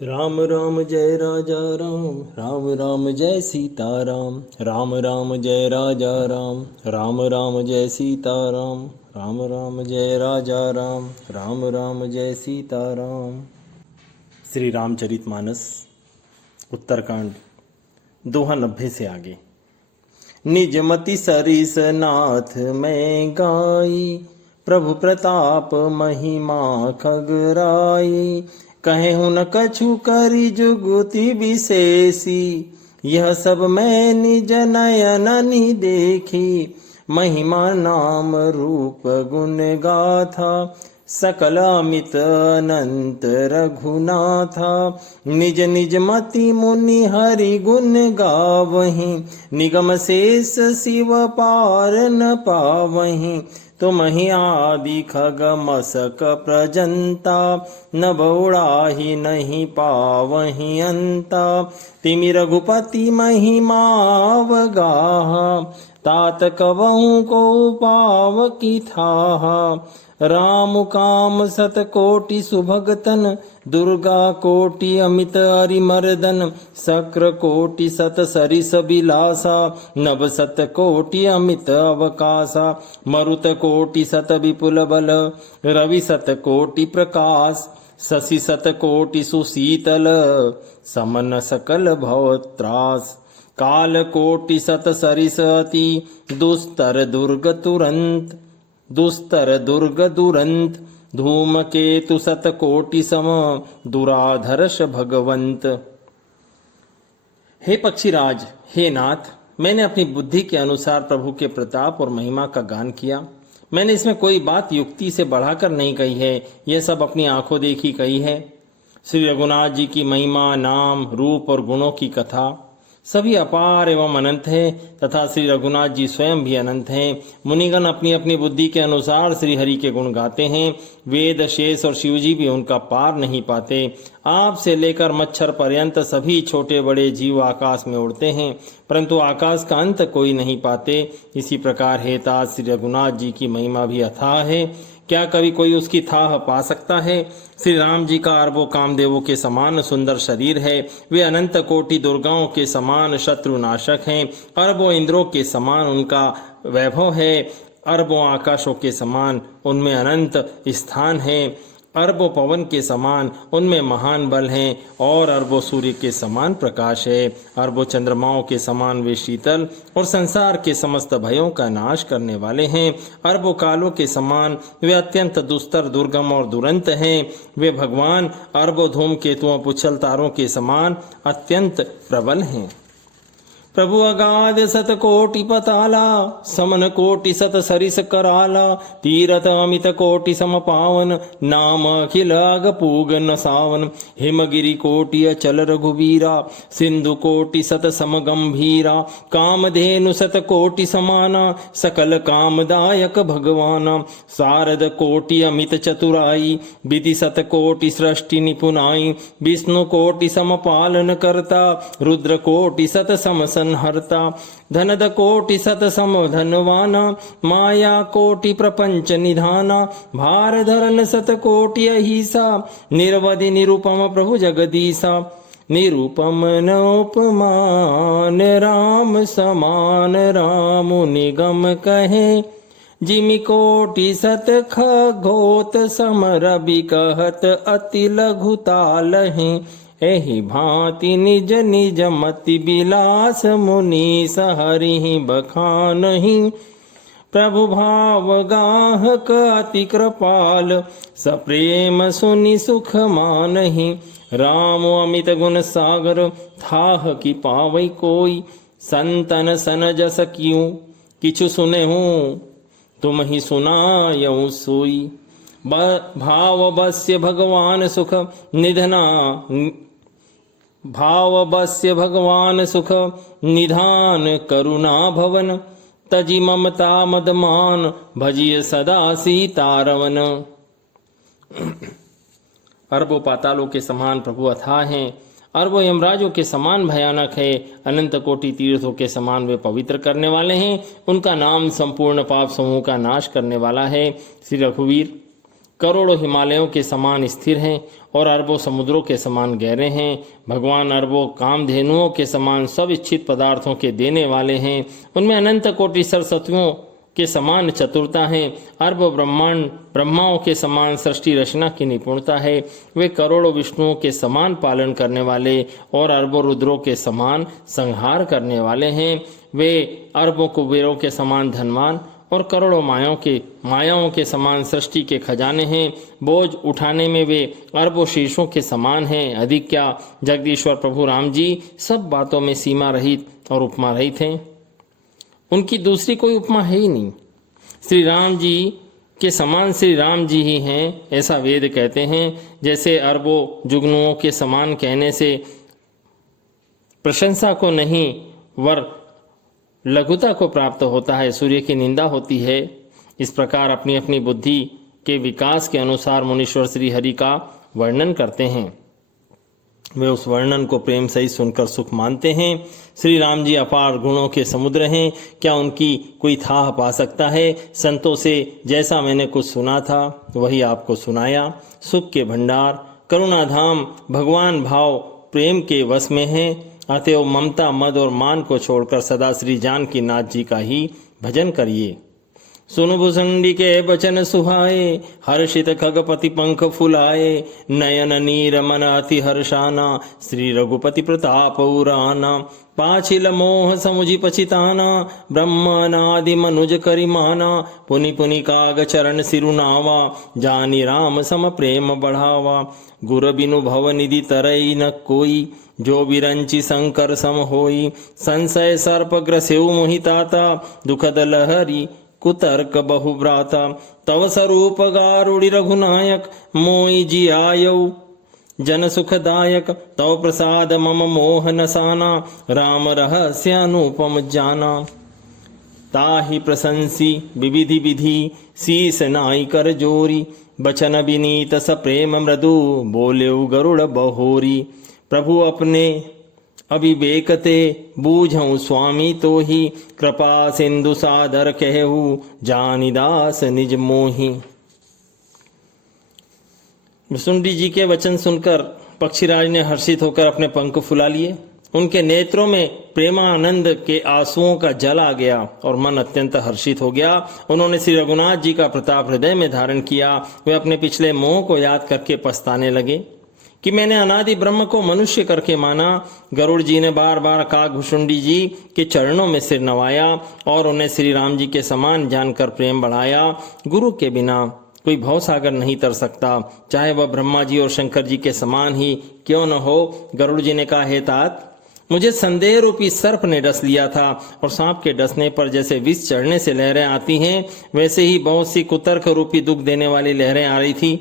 राम राम जय राजा राम, राम राम जय सीता राम, राम राम जय राजा राम, राम राम जय सीता राम, राम राम जय राजा राम, राम राम जय सीता राम। श्री रामचरितमानस उत्तरकांड दोहा 90 से आगे। निजमति सरिस नाथ में गाई, प्रभु प्रताप महिमा खगराई। कहे हुन कछु करी जुगुति विशेषी, यह सब मैं निज नयननि देखी। महिमा नाम रूप गुण गाथा, सकल अमित अनंत रघुनाथा। निज निज मति मुनि हरि गुण गावहीं, निगम शेष शिव पार न पावहीं। तुम ही आदि खग मसक प्रजंता, न बौड़ाही नहीं पावहीं अंता। तिमि रघुपति महिमा अवगाहा, तात कवहु को पाव की थाहा। राम काम सत कोटि सुभगतन, दुर्गा कोटि अमित अरिमर्दन। शक्र कोटि सत सरिस बिलासा, नभ सत कोटि अमित अवकाशा। मरुत कोटि सत विपुल बल, रवि सत कोटि प्रकाश। शशि सत कोटि सुशीतल, समन सकल भव त्रास। काल कोटि सत सरिस अति, दुस्तर दुर्ग तुरंत। दुस्तर दुर्ग दुरंत, धूम केतु सत कोटि सम, दुराधर्ष भगवंत। हे पक्षीराज, हे नाथ, मैंने अपनी बुद्धि के अनुसार प्रभु के प्रताप और महिमा का गान किया। मैंने इसमें कोई बात युक्ति से बढ़ाकर नहीं कही है, यह सब अपनी आंखों देखी कही है। श्री रघुनाथ जी की महिमा, नाम, रूप और गुणों की कथा सभी अपार एवं अनंत है, तथा श्री रघुनाथ जी स्वयं भी अनंत हैं। मुनिगण अपनी अपनी बुद्धि के अनुसार श्री हरि के गुण गाते हैं। वेद, शेष और शिवजी भी उनका पार नहीं पाते। आप से लेकर मच्छर पर्यंत सभी छोटे बड़े जीव आकाश में उड़ते हैं, परंतु आकाश का अंत कोई नहीं पाते। इसी प्रकार हे तात श्री रघुनाथ जी की महिमा भी अथाह है, क्या कभी कोई उसकी थाह पा सकता है। श्री राम जी का अरबों कामदेवों के समान सुंदर शरीर है। वे अनंत कोटि दुर्गाओं के समान शत्रुनाशक हैं। अरबों इंद्रों के समान उनका वैभव है। अरबों आकाशों के समान उनमें अनंत स्थान है। अरबों पवन के समान उनमें महान बल है, और अरबों सूर्य के समान प्रकाश है। अरबों चंद्रमाओं के समान वे शीतल और संसार के समस्त भयों का नाश करने वाले हैं। अरबों कालों के समान वे अत्यंत दुस्तर, दुर्गम और दुरंत हैं। वे भगवान अरबों धूमकेतुओं, पुच्छल तारों के समान अत्यंत प्रबल हैं। प्रभु अगाध सत कोटि पताला, समन कोटि सत सरिस कराला। तीरथ अमित कोटि सम पावन, नाम अखिल अग पूग न सावन। हिमगिरि कोटि अचल रघुवीरा, सिंधु कोटि सत सम गंभीरा। कामधेनु सत कोटि समाना, सकल कामदायक भगवाना। शारद कोटि अमित चतुराई, विधि सत कोटि सृष्टि निपुनाई। विष्णु कोटि सम पालन करता, रुद्र कोटि सत सम हरता। धनद कोटि सत सम धनवाना, माया कोटि प्रपंच निधाना। भार धरन सत कोटि अहिसा, निर्वधि निरुपम प्रभु जगदीसा। निरुपम न उपमान, राम समान रामु निगम कहे। जिमि कोटि सत खगोत सम, रवि कहत अति लघु तालहि। एहि भांति निज निज मति बिलास, मुनीस हरिहि बखानहि। प्रभु भाव गाहक अति कृपाल, सप्रेम सुनि सुख मानहि। राम अमित गुण सागर, थाह कि पावै कोई। संतन सन जस कियूं, किछु सुनहु तुम ही सुनायऊ सोई। भाव बस्य भगवान सुख निधना, भाव बस्य भगवान सुख निधान। करुणा भवन तजि ममता मदमान, भजिय सदा सीतारवन। अरबों पातालों के समान प्रभु अथाह हैं, अरबों यमराजों के समान भयानक है। अनंत कोटि तीर्थों के समान वे पवित्र करने वाले हैं। उनका नाम संपूर्ण पाप समूह का नाश करने वाला है। श्री रघुवीर, करोड़ों हिमालयों के समान स्थिर हैं और अरबों समुद्रों के समान गहरे हैं। भगवान अरबों कामधेनुओं के समान सब इच्छित पदार्थों के देने वाले हैं। उनमें अनंत कोटि सरस्वतियों के समान चतुरता है। अरब ब्रह्मांड ब्रह्माओं के समान सृष्टि रचना की निपुणता है। वे करोड़ों विष्णुओं के समान पालन करने वाले और अरबों रुद्रों के समान संहार करने वाले हैं। वे अरबों कुबेरों के समान धनवान और करोड़ों मायाओं के समान सृष्टि के खजाने हैं। बोझ उठाने में वे अरबों शीर्षों के समान हैं। अधिक क्या, जगदीश्वर प्रभु राम जी सब बातों में सीमा रहित और उपमा रहित हैं। उनकी दूसरी कोई उपमा है ही नहीं। श्री राम जी के समान श्री राम जी ही हैं, ऐसा वेद कहते हैं। जैसे अरबों जुगनुओं के समान कहने से प्रशंसा को नहीं वर लघुता को प्राप्त होता है, सूर्य की निंदा होती है। इस प्रकार अपनी अपनी बुद्धि के विकास के अनुसार मुनीश्वर श्री हरि का वर्णन करते हैं। वे उस वर्णन को प्रेम सहित सुनकर सुख मानते हैं। श्री राम जी अपार गुणों के समुद्र हैं, क्या उनकी कोई थाह पा सकता है। संतों से जैसा मैंने कुछ सुना था वही आपको सुनाया। सुख के भंडार करुणाधाम भगवान भाव प्रेम के वश में हैं। अतएव ममता मद और मान को छोड़कर सदा श्री जानकी नाथ जी का ही भजन करिए। सुन भुसंडी के बचन सुहाए, हर्षित खगपति पंख फुलाए, नयन नीर मन अति हर्षाना, श्री रघुपति प्रताप उराना, पाछिल मोह समुझि पछिताना, ब्रह्मनादि मनुज करिमाना, पुनि पुनि काग चरण सिरुनावा, जानी राम सम प्रेम बढ़ावा, गुर बिनु भव निधि तरई न कोई, जो बिरंचि शंकर सम होई, संशय सर्प ग्रसेउ मोहिताता, दुखद लहरी कुतर्क बहुव्राता, तव स्वरूप गारुड़ि रघुनायक, मोई जी आयौ जन सुखदायक, तव प्रसाद मम मोह नसाना, राम रहस्य अनुपम जाना, ताहि प्रशंसी विविधि विधि, शीस नाई कर जोरी, बचन विनीत स प्रेम मृदु, बोलेउ गरुड़ बहोरी, प्रभु अपने अविवेकते बूझऊं स्वामी तो ही, कृपा सिंधु सादर कहू, जानिदास निज मोही। भुसुंडी जी के वचन सुनकर पक्षीराज ने हर्षित होकर अपने पंख फुला लिए। उनके नेत्रों में प्रेमानंद के आंसुओं का जल आ गया और मन अत्यंत हर्षित हो गया। उन्होंने श्री रघुनाथ जी का प्रताप हृदय में धारण किया। वे अपने पिछले मोह को याद करके पछताने लगे कि मैंने अनादि ब्रह्म को मनुष्य करके माना। गरुड़ जी ने बार बार काकभुसुंडी जी के चरणों में सिर नवाया और उन्हें श्री राम जी के समान जानकर प्रेम बढ़ाया। गुरु के बिना कोई भव सागर नहीं तर सकता, चाहे वह ब्रह्मा जी और शंकर जी के समान ही क्यों न हो। गरुड़ जी ने कहा, हे तात, मुझे संदेह रूपी सर्प ने डस लिया था और सांप के डसने पर जैसे विष चढ़ने से लहरें आती हैं, वैसे ही बहुत सी कुतर्क रूपी दुख देने वाली लहरें आ रही थी।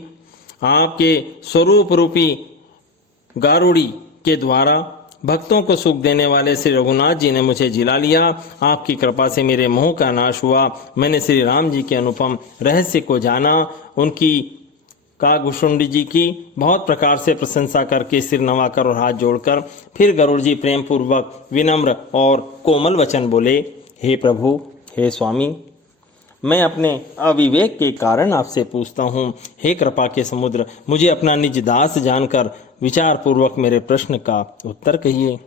आपके स्वरूप रूपी गारुड़ी के द्वारा भक्तों को सुख देने वाले श्री रघुनाथ जी ने मुझे जिला लिया। आपकी कृपा से मेरे मोह का नाश हुआ। मैंने श्री राम जी के अनुपम रहस्य को जाना। उनकी काकभुसुंडी जी की बहुत प्रकार से प्रशंसा करके सिर नवाकर और हाथ जोड़कर फिर गरुड़ जी प्रेम पूर्वक विनम्र और कोमल वचन बोले, हे प्रभु, हे स्वामी, मैं अपने अविवेक के कारण आपसे पूछता हूँ। हे कृपा के समुद्र, मुझे अपना निज दास जानकर विचार पूर्वक मेरे प्रश्न का उत्तर कहिए।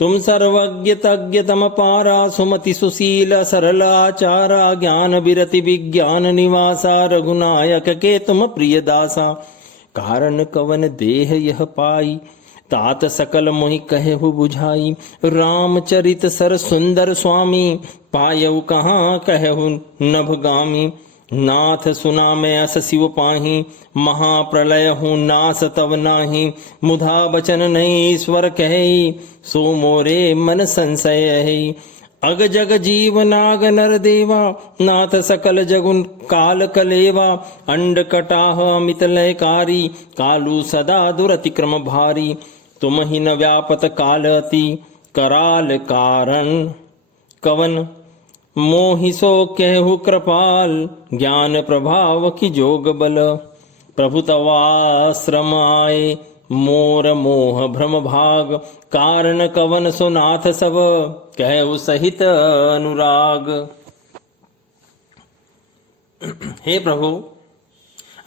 तुम सर्वज्ञ तज्ञ तम पारा, सुमति सुशील सरल आचारा, ज्ञान विरति विज्ञान निवासा, रघुनायक के तुम प्रिय दासा, कारण कवन देह यह पाई, तात सकल मोहि कहु बुझाई, रामचरित सर सुंदर स्वामी, पायऊ कहाँ कहु नभगामी, नाथ सुना मैं अस शिव पाही, महाप्रलय हूँ नास तब नाही, मुधा बचन नहीं ईश्वर कहे, सो मोरे मन संशय है, अग जग जीव नाग नर देवा, नाथ सकल जगुन काल कलेवा, अंड कटाह अमित लयकारी, कालू सदा दुरतिक्रम भारी, तुम ही न व्यापत काल अति, कराल कारण कवन, मोहि सो कहु कृपाल, ज्ञान प्रभाव की जोग बल, प्रभु तवाश्रम आए, मोर मोह भ्रम भाग, कारण कवन सो नाथ सब, कहु सहित अनुराग। हे प्रभु,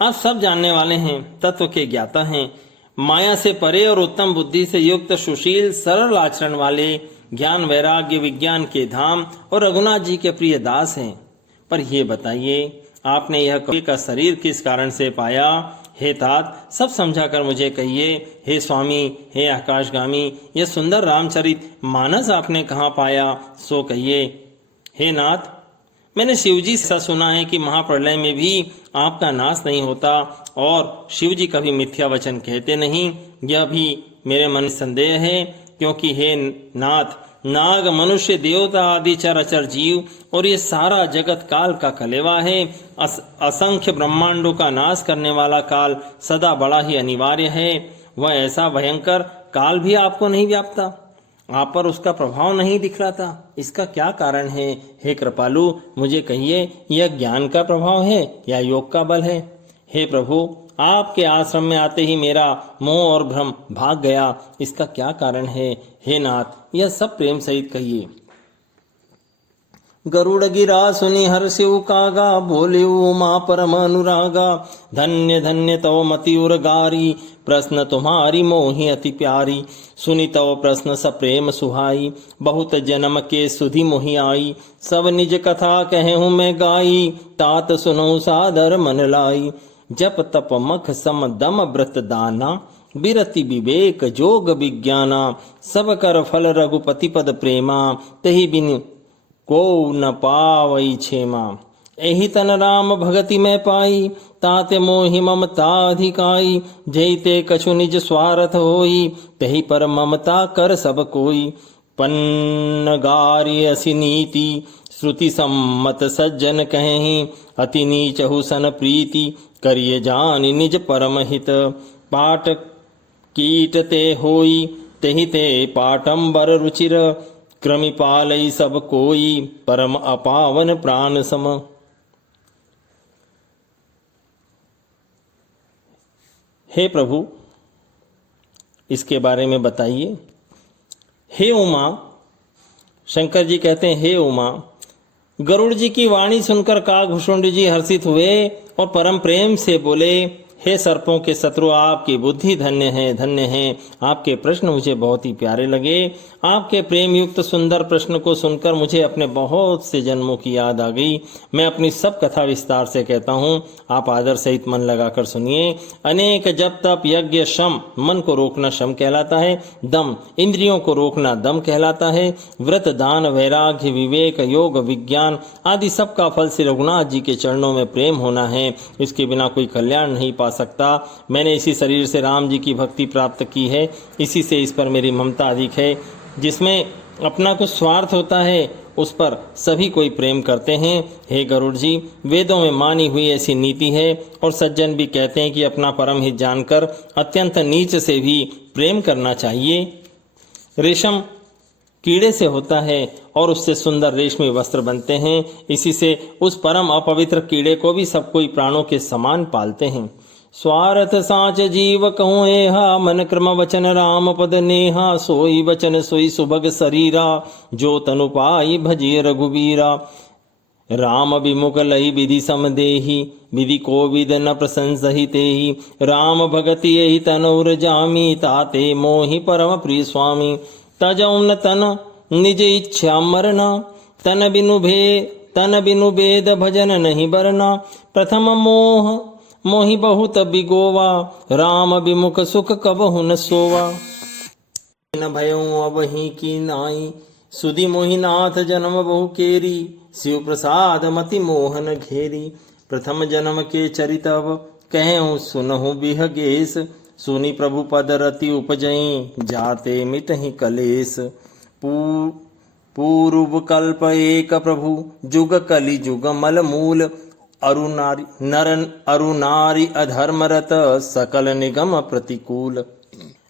आप सब जानने वाले हैं, तत्व के ज्ञाता हैं, माया से परे और उत्तम बुद्धि से युक्त, सुशील सरल आचरण वाले, ज्ञान वैराग्य विज्ञान के धाम और रघुनाथ जी के प्रिय दास हैं। पर ये बताइए, आपने यह कवि का शरीर किस कारण से पाया? हे तात, सब समझा कर मुझे कहिए। हे स्वामी, हे आकाशगामी, यह सुंदर रामचरित मानस आपने कहाँ पाया, सो कहिए। हे नाथ, मैंने शिवजी से सुना है कि महाप्रलय में भी आपका नाश नहीं होता और शिवजी कभी मिथ्या वचन कहते नहीं। यह भी मेरे मन में संदेह है, क्योंकि हे नाथ, नाग मनुष्य देवता आदि चराचर जीव और ये सारा जगत काल का कलेवा है। असंख्य ब्रह्मांडों का नाश करने वाला काल सदा बड़ा ही अनिवार्य है। वह ऐसा भयंकर काल भी आपको नहीं व्यापता, आप पर उसका प्रभाव नहीं दिखलाता। इसका क्या कारण है? हे कृपालु, मुझे कहिए, यह ज्ञान का प्रभाव है या योग का बल है? हे प्रभु, आपके आश्रम में आते ही मेरा मोह और भ्रम भाग गया, इसका क्या कारण है? हे नाथ, यह सब प्रेम सहित कहिए। गरुड़ गिरा सुनि हर्षिउ कागा, बोले उमा परम अनुरागा। धन्य धन्य तव मति उर्गारी, प्रश्न तुम्हारी मोहि अति प्यारी। सुनि तव प्रश्न सप्रेम सुहाई, बहुत जन्म के सुधि मोहि आई। सब निज कथा कहूँ मैं गाई, तात सुनो सादर मन लाई। जप तप मख सम दम व्रत दाना, बिरति विवेक जोग विज्ञाना। सब कर फल रघुपति पद प्रेमा, तहि बिन को न पावई क्षेमा। एहि तन राम भगति में पाई, ताते मोहि ममता अधिकाई। जैते कछु निज स्वार्थ होई, तहि पर ममता कर सब कोई। पन्नगारि असि नीति, श्रुति सम्मत सज्जन कहेहि। अति नीचहु सन प्रीति, करिए जानि निज परम हित। पाट कीट ते होई, तेहि ते पाटंबर रुचिर। क्रमिपालई सब कोई, परम अपावन प्राण सम। हे प्रभु, इसके बारे में बताइए। हे उमा, शंकर जी कहते हैं, हे उमा, गरुड़ जी की वाणी सुनकर काकभूषुंड जी हर्षित हुए और परम प्रेम से बोले, हे सर्पों के शत्रु, आपकी बुद्धि धन्य है, धन्य है। आपके प्रश्न मुझे बहुत ही प्यारे लगे। आपके प्रेम युक्त सुंदर प्रश्न को सुनकर मुझे अपने बहुत से जन्मों की याद आ गई। मैं अपनी सब कथा विस्तार से कहता हूँ, आप आदर सहित मन लगाकर सुनिए। अनेक जप तप यज्ञ शम, मन को रोकना शम कहलाता है। दम, इंद्रियों को रोकना दम कहलाता है। व्रत दान वैराग्य विवेक योग विज्ञान आदि सब का फल श्री रघुनाथ जी के चरणों में प्रेम होना है। इसके बिना कोई कल्याण नहीं पा सकता। मैंने इसी शरीर से राम जी की भक्ति प्राप्त की है, इसी से इस पर मेरी ममता अधिक है। जिसमें अपना कुछ स्वार्थ होता है, उस पर सभी कोई प्रेम करते हैं। हे गरुड़ जी, वेदों में मानी हुई ऐसी नीति है और सज्जन भी कहते हैं कि अपना परम हित जानकर अत्यंत नीच से भी प्रेम करना चाहिए। रेशम कीड़े से होता है और उससे सुंदर रेशमी वस्त्र बनते हैं। इसी से उस परम अपवित्र कीड़े को भी सब कोई प्राणों के समान पालते हैं। स्वार्थ साच जीव कहूँ एहा, मन क्रम वचन राम पद नेहा। सोई वचन सोई सुभग शरीरा, जो तनु पाई भजिए रघुबीरा। राम विमुख लई विधि समदेहि, विधि को विद न प्रशंसहि तेहि। राम भगति यही तनउर जामी, ताते मोहि परम प्रिय स्वामी। तजौ न तन निज इच्छा मरना, तन बिनु भेद भजन नहीं बरना। प्रथम मोह मोहि बहुत बिगोवा, राम विमुख सुख कबहु न सोवा। न भयउ अब ही की नाई, सुधि मोहिनाथ जन्म बहु केरी। शिव प्रसाद मति मोहन घेरी, प्रथम जन्म के चरित अब कहूँ सुनहु बिहगेश। सुनी प्रभु पद रति उपजई, जाते मिटहि कलेश। पूर्व कल्प एक प्रभु, जुग कलि जुग मल मूल। अरुनारी अधर्मरत, सकल निगम प्रतिकूल।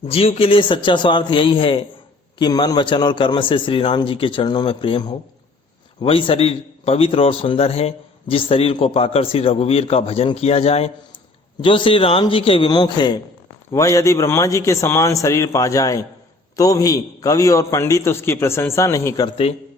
जीव के लिए सच्चा स्वार्थ यही है कि मन वचन और कर्म से श्री राम जी के चरणों में प्रेम हो। वही शरीर पवित्र और सुंदर है जिस शरीर को पाकर श्री रघुवीर का भजन किया जाए। जो श्री राम जी के विमुख है वह यदि ब्रह्मा जी के समान शरीर पा जाए तो भी कवि और पंडित उसकी प्रशंसा नहीं करते।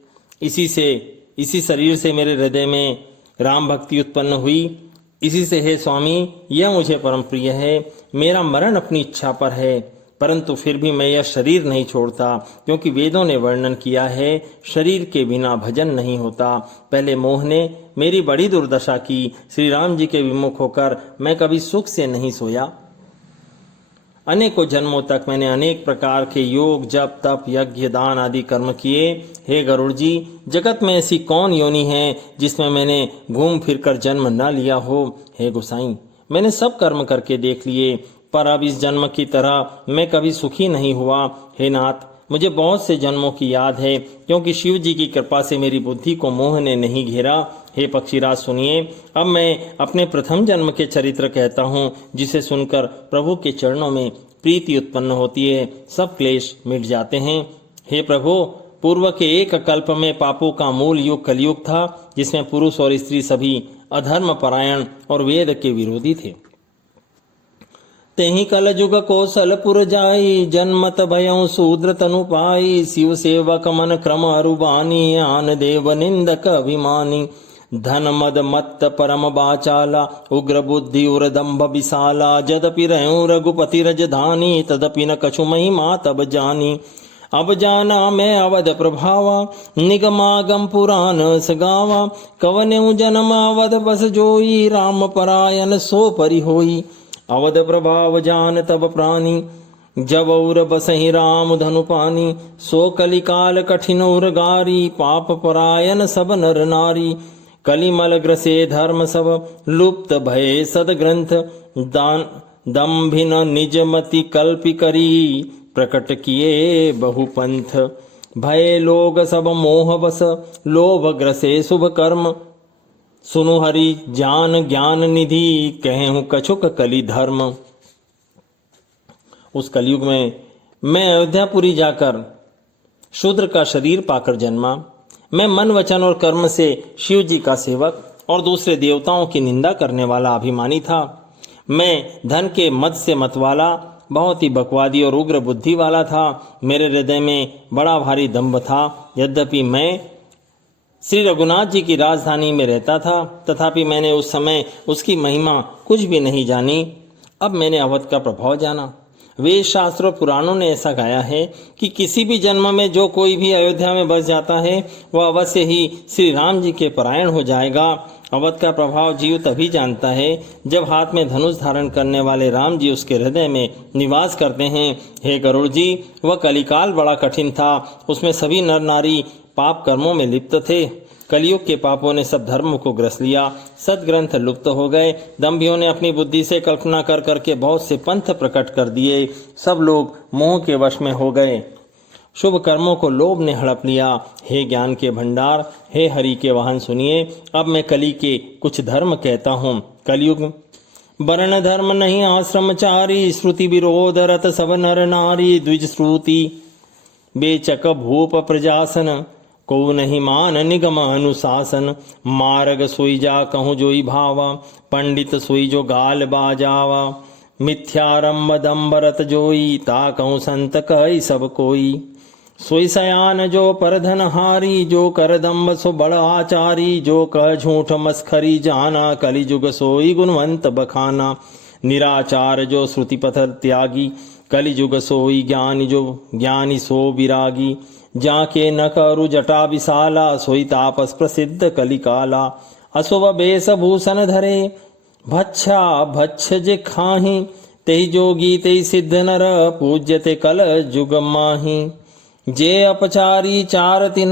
इसी शरीर से मेरे हृदय में राम भक्ति उत्पन्न हुई। इसी से हे स्वामी, यह मुझे परम प्रिय है। मेरा मरण अपनी इच्छा पर है, परंतु फिर भी मैं यह शरीर नहीं छोड़ता, क्योंकि वेदों ने वर्णन किया है शरीर के बिना भजन नहीं होता। पहले मोह ने मेरी बड़ी दुर्दशा की। श्री राम जी के विमुख होकर मैं कभी सुख से नहीं सोया। अनेकों जन्मों तक मैंने अनेक प्रकार के योग, जप, तप, यज्ञ, दान आदि कर्म किए। हे गरुड़ जी, जगत में ऐसी कौन योनि है जिसमें मैंने घूम फिरकर जन्म न लिया हो। हे गोसाई, मैंने सब कर्म करके देख लिए, पर अब इस जन्म की तरह मैं कभी सुखी नहीं हुआ। हे नाथ, मुझे बहुत से जन्मों की याद है, क्योंकि शिव जी की कृपा से मेरी बुद्धि को मोह ने नहीं घेरा। हे पक्षीराज सुनिए, अब मैं अपने प्रथम जन्म के चरित्र कहता हूँ, जिसे सुनकर प्रभु के चरणों में प्रीति उत्पन्न होती है, सब क्लेश मिट जाते हैं। हे प्रभु, पूर्व के एक कल्प में पापों का मूल युग कलयुग था, जिसमें पुरुष और स्त्री सभी अधर्म परायण और वेद के विरोधी थे। तेहि कल जुग कौशलपुर जाई, जन्मत भयं शूद्र तनु पाई। शिव सेवक मन क्रम अरुबानी, आन देव निंदक अभिमानी। धन मद मत्त परम बाचाला, उग्र बुद्धि उर दम्भ विशाला। जदपि रहूं रघुपति रजधानी, तदपि न कछु महिमा तब जानी। अब जाना मैं अवध प्रभावा, निगमागम पुराण सगावा। कवनेउ जन्म अवध बस जोई, राम परायण सो परि होई। अवध प्रभाव जान तब प्राणी, जब और बसहि राम धनु पानी। सो कलिकाल कठिन उर गारी, पाप परायण सब नर नारी। कलिमल ग्रसे धर्म सब, लुप्त भय सद ग्रंथ। दान दम्भिन निज मति कल्पि करी, प्रकट किए बहुपंथ। भय लोग सब मोह बस, लोभ ग्रसे शुभ कर्म। सुनु हरि जान ज्ञान निधि, कहूँ कछुक कली धर्म। उस कलयुग में मैं अयोध्यापुरी जाकर शूद्र का शरीर पाकर जन्मा। मैं मन, वचन और कर्म से शिव जी का सेवक और दूसरे देवताओं की निंदा करने वाला अभिमानी था। मैं धन के मद से मतवाला, बहुत ही बकवादी और उग्र बुद्धि वाला था। मेरे हृदय में बड़ा भारी दंभ था। यद्यपि मैं श्री रघुनाथ जी की राजधानी में रहता था, तथापि मैंने उस समय उसकी महिमा कुछ भी नहीं जानी। अब मैंने अवध का प्रभाव जाना। वेद शास्त्र और पुराणों ने ऐसा गाया है कि किसी भी जन्म में जो कोई भी अयोध्या में बस जाता है, वह अवश्य ही श्री राम जी के परायण हो जाएगा। अवध का प्रभाव जीव तभी जानता है जब हाथ में धनुष धारण करने वाले राम जी उसके हृदय में निवास करते हैं। हे गरुड़ जी, वह कलिकाल बड़ा कठिन था। उसमें सभी नर नारी पाप कर्मों में लिप्त थे। कलयुग के पापों ने सब धर्म को ग्रस लिया। सदग्रंथ लुप्त हो गए। दंभियों ने अपनी बुद्धि से कल्पना कर करके बहुत से पंथ प्रकट कर दिए। सब लोग मोह के वश में हो गए। शुभ कर्मों को लोभ ने हड़प लिया। हे ज्ञान के भंडार, हे हरि के वाहन, सुनिए, अब मैं कली के कुछ धर्म कहता हूँ। कलयुग वर्ण धर्म नहीं आश्रमचारी, श्रुति विरोध रत सब नर नारी। द्विज श्रुति बेचक भूप प्रजासन, को नहीं मान निगम अनुशासन। मार्ग सोई जा कहूँ जोई भावा, पंडित सोई जो गाल बाजावा। मिथ्यारंभ दम्बरत जोई, ता कहूँ संत कही सब कोई। सोई सयान जो परधन हारी, जो कर दम्ब सो बड़ आचारी। जो कह झूठ मस्खरी जाना, कलि जुग सोई गुणवंत बखाना। निराचार जो श्रुति पथ त्यागी, कलि जुग सोई ज्ञानी जो ज्ञानी सो विरागी। जाके न करु जटा विशाला, सोई तापस प्रसिद्ध कलिकाला। अशुभ बेश भूषण धरे, भच्छा भच्छ जे खाही। तेहि जोगी तेहि सिद्ध नर, पूज्यते कल जुग माही। जे अपचारी चार तिन,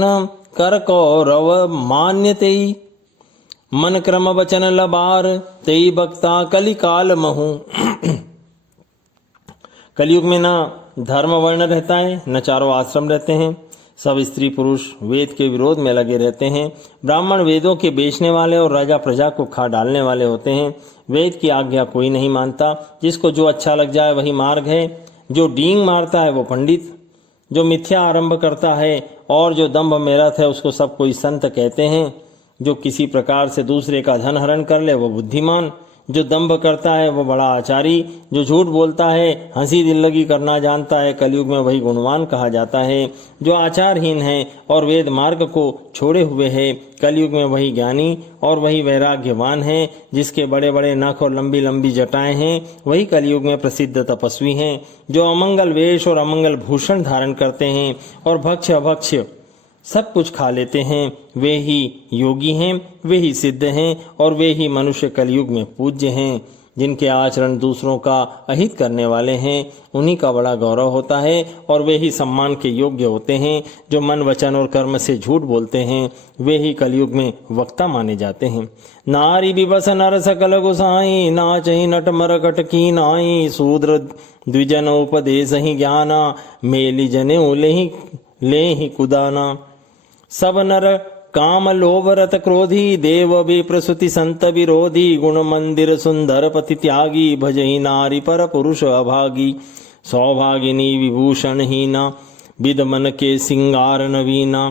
कर कौरव मान्य तेहि। मन क्रम वचन लबार, तेहि बक्ता कलिकाल महु। कलयुग में न धर्म वर्ण रहता है, न चारों आश्रम रहते हैं। सब स्त्री पुरुष वेद के विरोध में लगे रहते हैं। ब्राह्मण वेदों के बेचने वाले और राजा प्रजा को खा डालने वाले होते हैं। वेद की आज्ञा कोई नहीं मानता। जिसको जो अच्छा लग जाए वही मार्ग है। जो डींग मारता है वो पंडित, जो मिथ्या आरंभ करता है और जो दंभ में रत है उसको सब कोई संत कहते हैं। जो किसी प्रकार से दूसरे का धन हरण कर ले वो बुद्धिमान, जो दंभ करता है वो बड़ा आचारी, जो झूठ बोलता है, हंसी दिल्लगी करना जानता है, कलयुग में वही गुणवान कहा जाता है। जो आचारहीन है और वेद मार्ग को छोड़े हुए है, कलयुग में वही ज्ञानी और वही वैराग्यवान है। जिसके बड़े बड़े नख और लंबी लंबी जटाएं हैं, वही कलयुग में प्रसिद्ध तपस्वी हैं। जो अमंगल वेश और अमंगल भूषण धारण करते हैं और भक्ष्य अभक्ष्य सब कुछ खा लेते हैं, वे ही योगी हैं, वे ही सिद्ध हैं और वे ही मनुष्य कलयुग में पूज्य हैं। जिनके आचरण दूसरों का अहित करने वाले हैं, उन्हीं का बड़ा गौरव होता है और वे ही सम्मान के योग्य होते हैं। जो मन वचन और कर्म से झूठ बोलते हैं, वे ही कलयुग में वक्ता माने जाते हैं। नारी विवश नर सकल गुसाई, नाचहि नट मरकट की नाई, शूद्र द्विजन उपदेश ही ज्ञाना, मेली जने ले ही कुदाना। सब नर काम लोभ रत क्रोधी, देव विप्रसुति संत विरोधी, गुण मंदिर सुंदर पति त्यागी, भजहि नारी पर पुरुष अभागी। सौभागिनी विभूषण हीना, विद मन के सिंगार नवीना,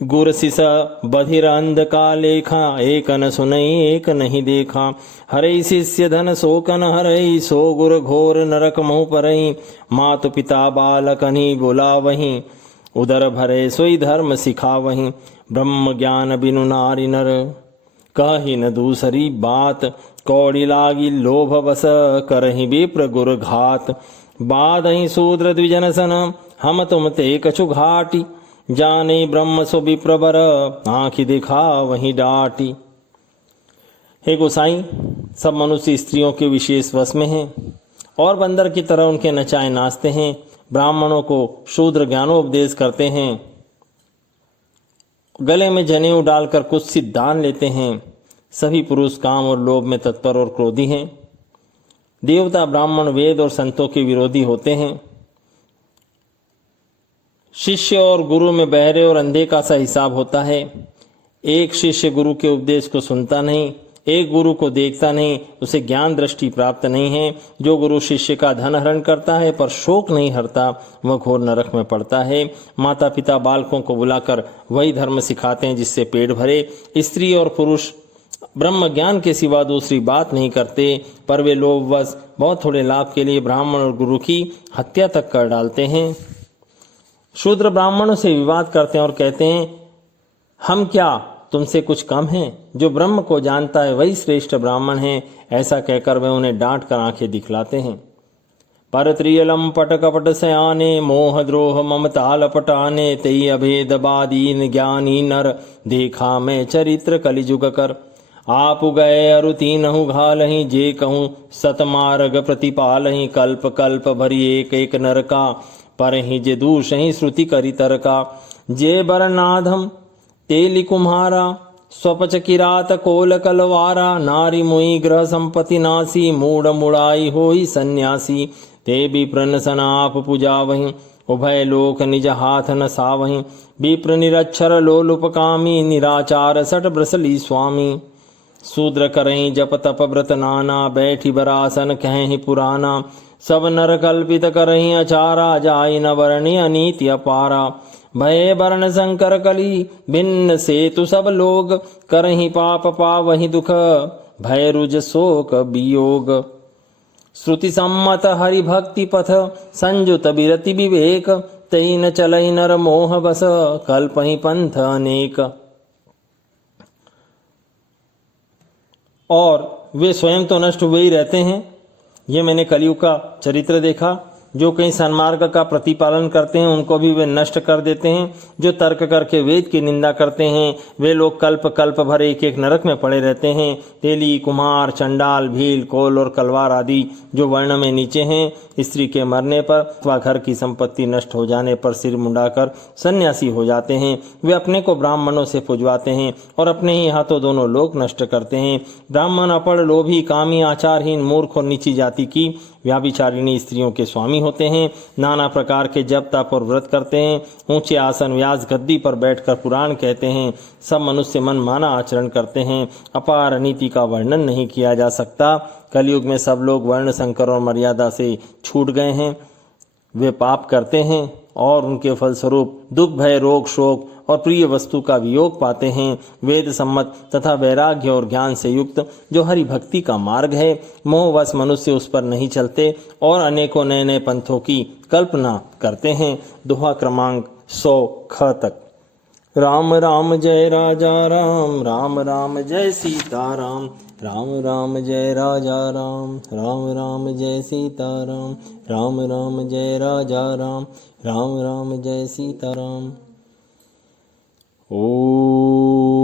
गुर सिस बधिर अंध का लेखा, एक न सुनई एक नहीं देखा। हरई शिष्य धन शोकन हरई, सो गुर घोर नरक मुँह परई, मातु पिता बालक नहीं बोला वहीं, उदर भरे सोई धर्म सिखा वहीं। ब्रह्म ज्ञान बिनु नारी नर, कही न दूसरी बात, कौड़ी लागी लोभ बस, करहि विप्र गुर घात। बाधहि शूद्र द्विजन सन, हम तुम ते कछु घाटी, जाने ब्रह्म सो विप्रवर, आँखि दिखा वहीं डाटी। हे गोसाई, सब मनुष्य स्त्रियों के विशेष वश में हैं और बंदर की तरह उनके नचाए नाचते हैं। ब्राह्मणों को शूद्र ज्ञानोपदेश करते हैं, गले में जनेऊ डालकर कुत्सित दान लेते हैं। सभी पुरुष काम और लोभ में तत्पर और क्रोधी हैं। देवता ब्राह्मण वेद और संतों के विरोधी होते हैं। शिष्य और गुरु में बहरे और अंधे का सा हिसाब होता है। एक शिष्य गुरु के उपदेश को सुनता नहीं, एक गुरु को देखता नहीं, उसे ज्ञान दृष्टि प्राप्त नहीं है। जो गुरु शिष्य का धन हरण करता है पर शोक नहीं हरता, वह घोर नरक में पड़ता है। माता पिता बालकों को बुलाकर वही धर्म सिखाते हैं जिससे पेट भरे। स्त्री और पुरुष ब्रह्म ज्ञान के सिवा दूसरी बात नहीं करते, पर वे लोभवश बहुत थोड़े लाभ के लिए ब्राह्मण और गुरु की हत्या तक कर डालते हैं। शूद्र ब्राह्मणों से विवाद करते हैं और कहते हैं, हम क्या तुमसे कुछ कम हैं? जो ब्रह्म को जानता है वही श्रेष्ठ ब्राह्मण है। ऐसा कहकर वे उन्हें डांट कर आंखें दिखलाते हैं। परत्रियलम पट कपट सयाने, मोह द्रोह ममता लपटाने, तेई अभेद बादीन ज्ञानी नर, देखा मैं चरित्र कलिजुग कर। आप गए अरु तीनहु घालहि, जे कहूँ सतमार्ग प्रतिपालहि, कल्प कल्प भरी एक एक नर का, पर ही जे दूष ही श्रुति करी तरका। जे बरनाधम तेली कुम्हारा, स्वपच किरात कोल कलवारा, नारी मुई ग्रह संपत्ति नासी, मूड मुड़ाई होई सन्यासी। ते विप्र सनाप पूजा वहीं, उभय लोक निज हाथ न सावहीं। विप्र निरक्षर लोलुपकामी, निराचार सठ ब्रसली स्वामी। शूद्र करहीं जप तप व्रत नाना, बैठी बरासन कहीं पुराना। सब नर कल्पित करहीं अचारा, जाई न वर्णि अनीति अपारा। भय वर्ण शंकर कली भिन्न से तु सब लोग, करहीं पाप पावहीं दुख, भय रुज शोक वियोग। श्रुति सम्मत हरि भक्ति पथ, संजुत विरति विवेक, तई न चलई नर मोह बस, कल्पहि पंथ अनेक। और वे स्वयं तो नष्ट हुए ही रहते हैं। ये मैंने कलयुग का चरित्र देखा। जो कहीं सन्मार्ग का प्रतिपालन करते हैं उनको भी वे नष्ट कर देते हैं। जो तर्क करके वेद की निंदा करते हैं वे लोग कल्प कल्प भर एक एक नरक में पड़े रहते हैं। तेली, कुम्हार, चंडाल, भील, कोल और कलवार आदि जो वर्ण में नीचे हैं, स्त्री के मरने पर अथवा घर की संपत्ति नष्ट हो जाने पर सिर मुंडाकर सन्यासी हो जाते हैं। वे अपने को ब्राह्मणों से पुजवाते हैं और अपने ही हाथों दोनों लोक नष्ट करते हैं। ब्राह्मण अपड़, लोभी, कामी, आचारहीन, मूर्ख और नीची जाति की व्याभिचारिणी स्त्रियों के स्वामी होते हैं। नाना प्रकार के जप तप और व्रत करते हैं। ऊंचे आसन व्यास गद्दी पर बैठकर पुराण कहते हैं। सब मनुष्य मन माना आचरण करते हैं। अपार नीति का वर्णन नहीं किया जा सकता। कलयुग में सब लोग वर्ण संकर और मर्यादा से छूट गए हैं। वे पाप करते हैं और उनके फलस्वरूप दुख भय रोग शोक और प्रिय वस्तु का वियोग पाते हैं। वेद सम्मत तथा वैराग्य और ज्ञान से युक्त जो हरि भक्ति का मार्ग है, मोहवश मनुष्य उस पर नहीं चलते और अनेकों नए नए पंथों की कल्पना करते हैं। दोहा क्रमांक 100 ख तक। राम राम जय राजा राम, राम राम जय सीता राम, राम राम जय राजा राम, राम राम जय सीता राम, राम राम जय राजा राम, राम राम जय सीता राम। ओ